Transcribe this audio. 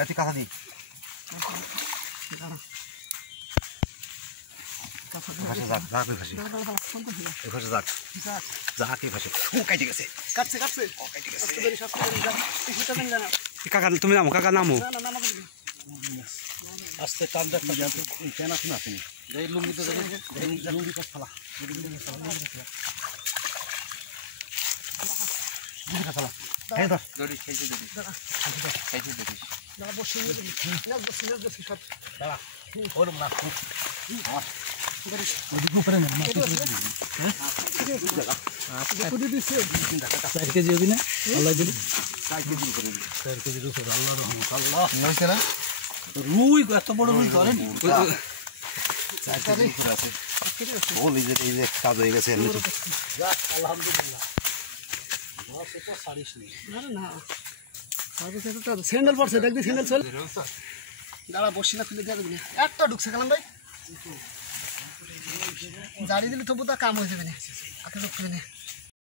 এত কাঁথা দি ভাষা যাক যাক ওই ভাষে ওই ভাষে যাক যাক এই ভাষে ও কাটে গেছে কাটছে ও কাটে গেছে কাকা তুমি নামো কাকা নামো আস্তে টান দেখ কেন আছে না তুমি এই লুঙ্গি তো দেখে লুঙ্গি পাস ফালা লুঙ্গি ফালা এই ধর দড়ি খাইছে দড়ি খাইছে দড়ি না বসে বসে সব দাঁড়া ওর না আমার ওদিকে উপরে না কুড়ি দিছে 4 কেজি হবে না আল্লাহ দিলে 4 কেজি করে 4 কেজি রূপ আল্লাহর রহমত আল্লাহ হইছে না রুই এত বড় রুই ধরেনি 4 কেজি করে আছে বলি যে এই যে কাজ হয়ে গেছে এমনি যাক আলহামদুলিল্লাহ বস এটা সারিস না না সারিস এটা স্যান্ডেল পড়ছে দেখ দি স্যান্ডেল চল দাঁড়া বসি না খুলে দিয়ে দিবি একটা ঢুকছে কালাম ভাই জারি দিলে তবু তা কাম হয়ে যাবে না আতে ঢুকবে না